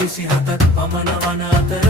විසිහතක් පමණ වන අතර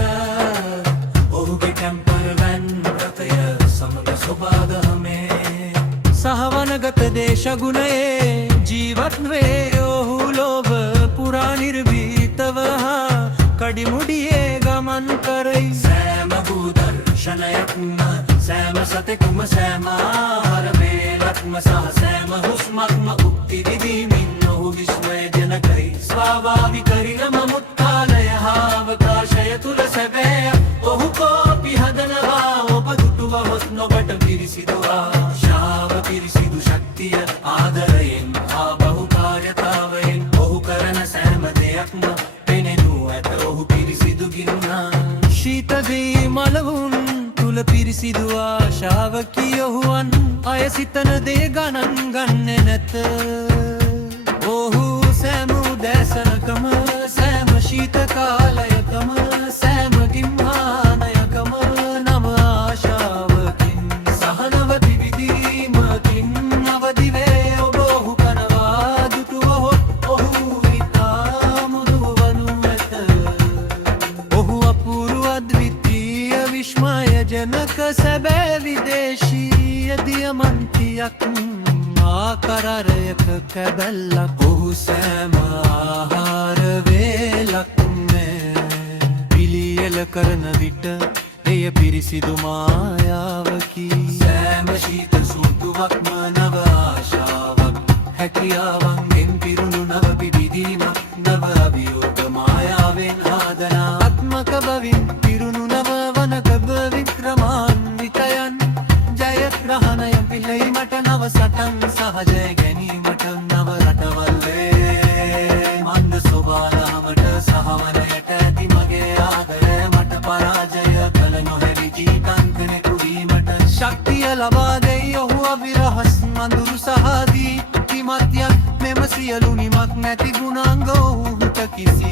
ඔහුගේ කැම්පර් වැන් රථය සමග සොබාදහමේ සහවනගත දේශගුණයේ ජීවත් වේ ඔහු ලෝභ පුරා නිර්භීතව හා කඩිමුඩියේ ගමන් කරයි සෑම භූදර්ශනයක්ම සෑම සතෙකුම සෑම ආහාර වේලක්ම සහ සෑම හුස්මක්ම උක්ති විදිමින් ඔහු විස්මය ජනකයි ස්වාභාවික රිරම මුත්කාලය අවකාශය තුල සැබෑ ඔහු කෝපි හදනවා ඔබ දුටුවහොත් නොබට පිරිසිදුවා ශාව පිරිසිදු ශක්තිය ආදරයෙන් හා බහුකාර්යතාවයෙන් ඔහු කරන සෑම දෙයක්ම පෙනෙනු ඇත ඔහු පිරිසිදු ගින්නා ශීතදී මලවුන් තුල පිරිසිදු ආශාවකී ඔහුවන් අය සිතන දේ ගණන් ගන්නේ නැත ඔහු සෑම උදෑසනකම සෑම ශීත කාලයකම සෑම ගිම්හානයකම නව ආශාවකින් සහනව පිවිදීමකින් අවදිවේ ඔබ ඔහු කනවා දුටුවහොත් ඔහු ඉතා මුදු වනු ඇත ඔහු අපූරු අද්විතීය විස්මය ජනක සැබෑ විදේශීය දියමන්තියක් ආකරරයක කැබැල්ලක් ඔහු සෑම ආහාර වේලක්ම පිළියෙල කරන විට එය පිරිසිදු මායාවකි සෑම ශීත සුදුවක්ම නව ආශාවක් හැකියාවන්ගෙන් පිරුණු නව පිබිදීමක් නව අභියෝග මායාවෙන් ආදනාත්මක බවින් පිරුණු නව වනකබ වික්‍රමාන්විතයන් ජයග්‍රහණය පිළීමට නව සටන් සහජය ගැනීමට නව රටවල් වේ මන්ද සොබාදහමට සහවනයට ඇති මගේ ආදරය මට පරාජය කළ නොහැරි ජීකන්තනෙකු වීමට ශක්තිය ලබා දෙයි ඔහු අවිරහස් මඳුරු සහ දීප්තිමත්යක් මෙම සියලු නිමක් නැති ගුණාංග ඔහුට කිසි